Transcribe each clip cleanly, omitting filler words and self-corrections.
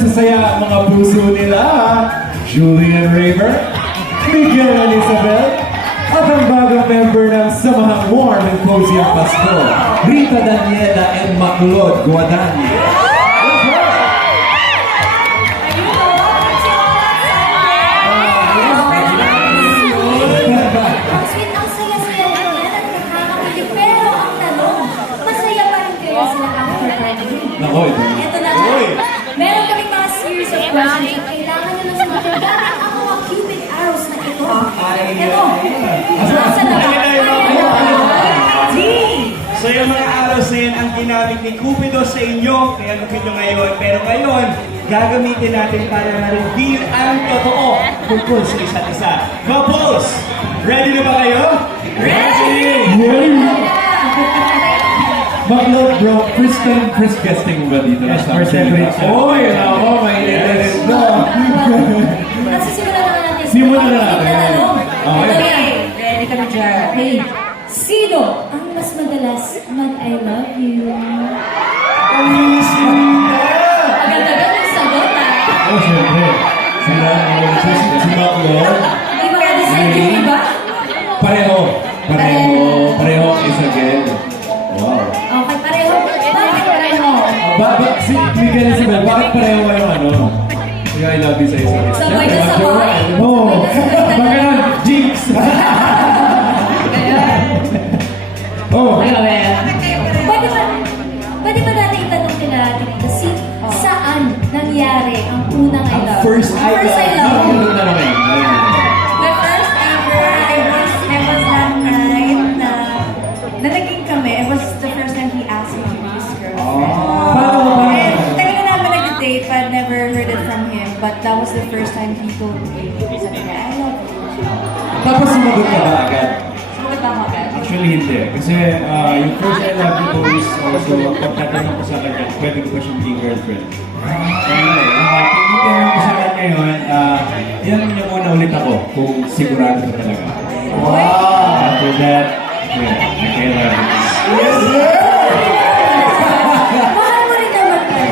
nagsasaya ang mga puso nila. Julian Raver, Miguel Elizabeth, at ang bagong member ng Samahang Warm and Cozy ang Pasko, Rita Daniela and Maclod Guadani. Nako, ito. Ito na nga. Meron kaming mga series of questions. Kailangan nyo lang sumagot. Gamit ang mga Cupid arrows na ito. Ito. Nasa na ba? So yung mga arrows na yan ang ginamit ni Cupido sa inyo, kaya lupit nyo ngayon. Pero ngayon, gagamitin natin para ma-reveal ang totoo tungkol sa isa't isa. Couples, ready na ba kayo? Ready! Maclod bro, first guesting mo ba dito? Yes, first separate siya. Oy, ako, mainit na. Nasisimulan na natin. Simulan na natin. Okay. Ready ka na dyan. Okay. Sino ang mas madalas mag-I love you? Maganda-ganda yung sagot, ah. Oh, syempre. Sila, si Maclod. Di ba ka-decide yung iba? Pareho ang Isabel. Wow. Okay, pareho. Bakit pareho? Si Miguel Isabel, bakit pareho kayo ano? Kaya I love you sa isa. Sabay na sabay? Oo. Sabay na Baka na, Jinx! Oh. Pwede ba natin itanong nila natin kasi saan nangyari ang unang I love? First I love. My first ever, I was that night na nalaging kami. It was the first time he asked me to be his girlfriend. And talaga namin nag-date, but I've never heard it from him. But that was the first time he told me, sabi niya, I love you. Tapos sumagot ka ba agad? Sumagot ako agad. Actually, hindi. Kasi yung first I love you ko is also, pagtatanong ko sa kanya, pwede ko ba siyang maging girlfriend? Pagtatanong ko sa kanya yun, yan niya muna ulit ako kung sigurado ko talaga. Wow! After that, yeah, I love you. Mahal mo rin naman pala.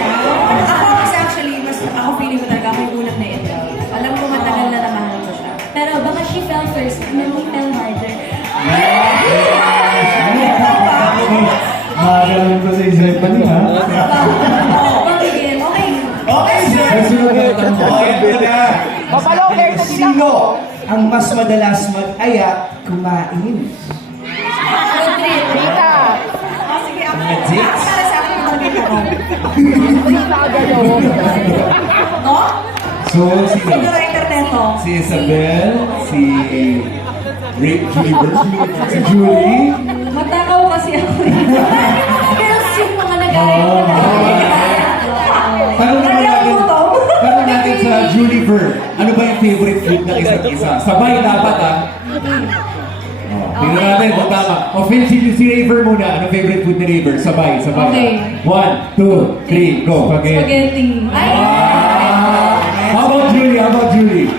Ako kasi actually, ako feeling ko talaga ako yung unang na-ito. Alam ko matagal na mahal ko siya. Pero baka she fell first and then we fell harder. Makakalaman ko sa isipan niya. Okay, sir! Sino ang mas madalas mag-aya kumain? Rita! Sige, ako. Dates? Para sa akin, no? So, sino? Sino writer neto? Si Isabel, si si Julie. Matakaw kasi ako eh. Girls yung mga nag-aaral. Tanong natin sa Julie Ver, ano ba yung favorite food ng isa't isa? Sabay dapat tingnan natin kung tama. O, si Raver muna. Ano favorite food ni Raver? Sabay. Okay. 1, 2, 3, go. Spaghetti. Ay! How about Julie?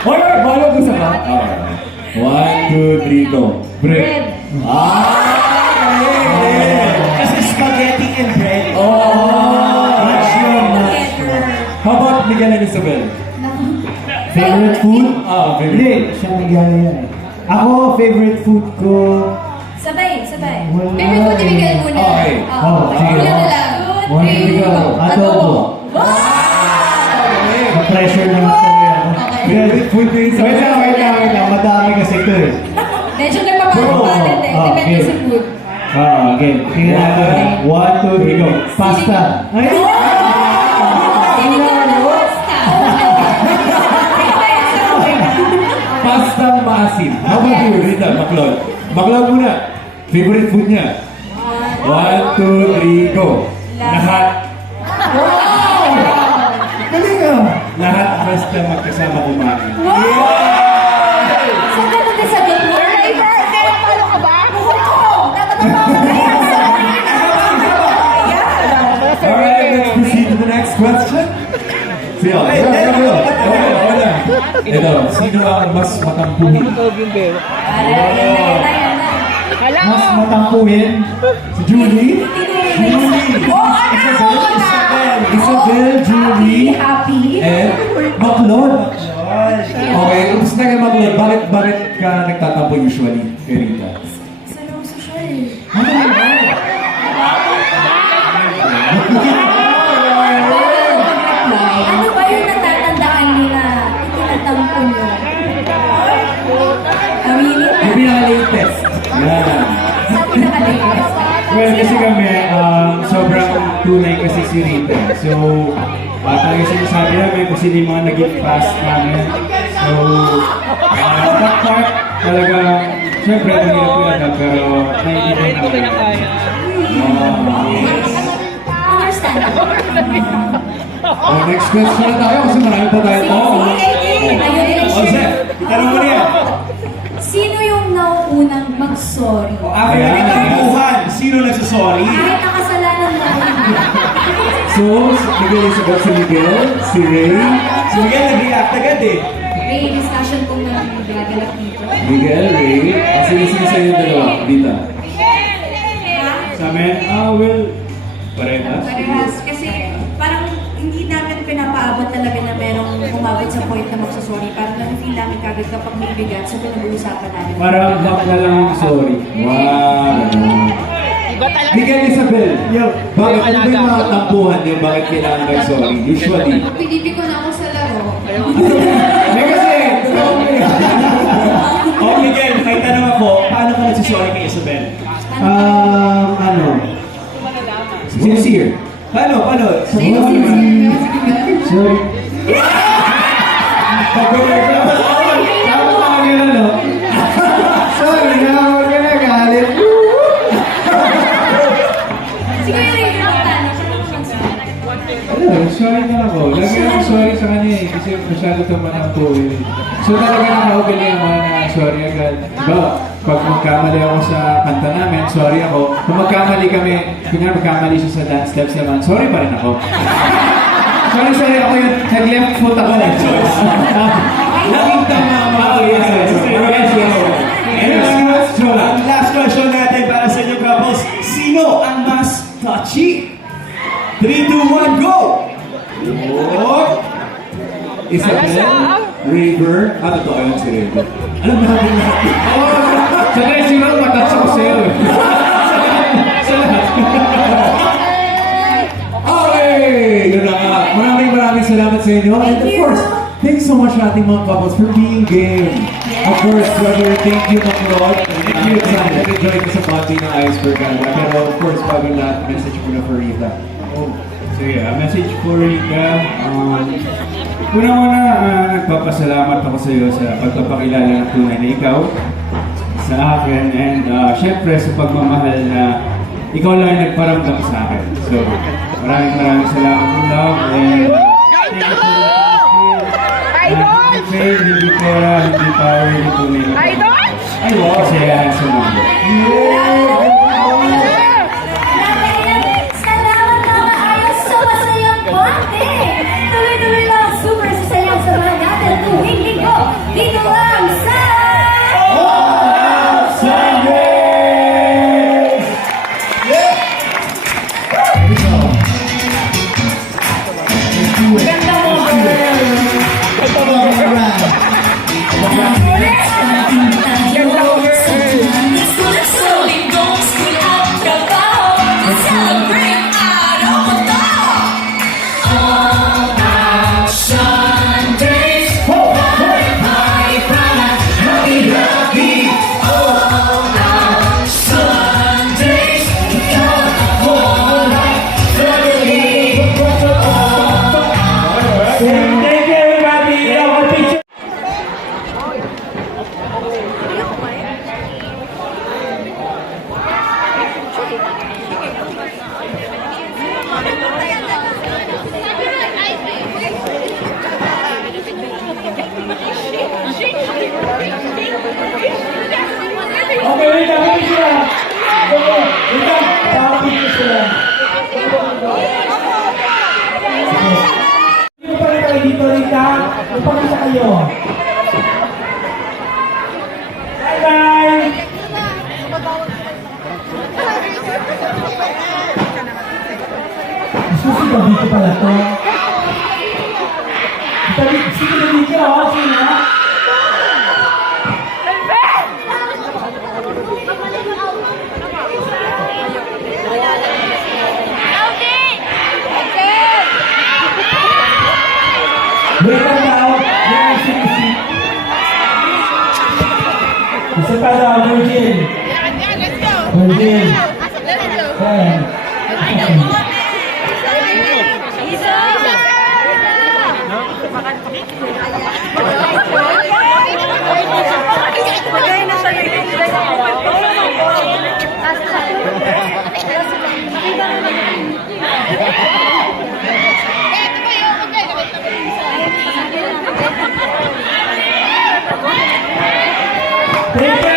Hoy, balo ko sa ka. 1, 2, 3, go. Bread. Kasi spaghetti and bread. How about Miguel and Isabel? Favorite food? Favorite. Hindi, siya nagaya yan eh. Ako, favorite food ko... Sabay. Wala Favorite food ni Miguel muna. Okay. Sige. Muna na lang. One, two, go. Adobo. Ma-pressure naman sa mga ako. Favorite food ni Isabel? Wait lang. Madami kasi ito eh. Medyo nagpapapalit eh. Depende sa food. Okay. Tingnan natin. 1, 2, 3, go. Pasta. Ay! Hindi ko na pasta. Pasta maasim. How about you, Rita, Maclod? Maclod muna. Favorite food niya? 1, 2, 3, go. Lahat. Wow! Galing ah! Lahat basta magkasama kumain. Saan ka nung nasagot mo? Paano ka ba? Alright, let's proceed to the next question. Siya. Ito, sino ang mas matampuhin? Mas matampuhin. Si Julie? Oh, ano? Isabel. Isabel, Julie, Happy. and Maclod. Okay, gusto na kayo Maclod. Bakit ka nagtatampo usually kay Rita? Sa loob social. Ano ba yung natatandaan nyo na itinatampo nyo? Aminin na. Yung pinaka-latest. Yan. Sa pinakalayas. Well, kasi kami, sobrang tunay kasi si Rita. So, talagang sinasabi namin kung sino yung mga naging past namin. So, that part, talaga, syempre, ang hirap ko alam, pero naiintindihan namin. Understandable. Next question na tayo kasi marami pa tayo tanong. Ayun din O, Zef, itanong mo niya. Sino yung nauunang mag-sorry? After na kitampuhan, sino nagsasorry? Kahit nakasalanan mo. So, si Miguel Isabel, si Miguel, si Ray, Si Miguel nag-react agad eh. May discussion kung nagagalak dito. Miguel, Ray, sino sa inyo dalawa? Dita. Sa amin, well, parehas. Parehas. Kasi parang hindi namin pinapaabot talaga na merong umabot sa point na magsasorry. Parang na-feel namin kagad kapag may bigat, so pinag-uusapan namin. Parang back na lang ang sorry. Wow! Miguel Isabel, bakit ano ba yung mga tampuhan niyo? Bakit kailangan mag-sorry? Usually. Pinipi ko na ako sa laro. May kasi, totoo mo yun. O Miguel, may tanong ako, paano ka nagsasorry kay Isabel? Ano? Sincere. Paano? Sorry. Sorry, nakawag ka na galit. Siguro yung magkano. Ayun, sorry na ako. Lagi akong sorry sa kanya eh. Kasi masyado tuman ang tuwi. So talaga nakaugali ako na sorry agad. Diba, pag magkamali ako sa kanta namin, sorry ako. Kung magkamali kami, kunyari magkamali siya sa dance steps naman, sorry pa rin ako. Sorry ako yun. Nag-left foot ako. Laging tama ang mga Yes. Ang last question natin para sa inyo couples, sino ang mas touchy? 3, 2, 1, go! Isabel, River, totoo yun si River. Alam natin natin. Sa kaya siguro matatsa ko sa'yo eh. Sa lahat. Okay! Yun na nga. Maraming salamat sa inyo. And of course, thanks so much sa ating mga couples for being game. Of course, brother, thank you, Maclod. Thank you. Nag-enjoy ko sa bonding ng Iceberg Canada. Pero of course, bago lahat, message ko na for Rita. Oh, sige, message for Rika. Una-una, nagpapasalamat ako sa iyo sa pagpapakilala ng tunay na ikaw sa akin. And syempre sa pagmamahal na ikaw lang ay nagparamdam sa akin. So, maraming salamat ng love. And thank you for the faith, hindi pera, hindi power, hindi tunay na ikaw. Ay, wow, kasayahan sa mundo. Salamat mga ayos sa masayang bonding! Tuloy-tuloy lang ang super sasayang samahan natin tuwing linggo dito lang sa... Thank you everybody! Our picture! Okay, wait lang, wait sila. Wait lang, pakapicture sila. Sino pa rin kayo dito, Rita? Upakita kayo. Bye-bye! Kasi gabi ko pala to. Sige na dito, oh. Sige na. Wait lang daw. Yan, sige. Isa pa daw, Virgin. Virgin. Ayan. Thank you.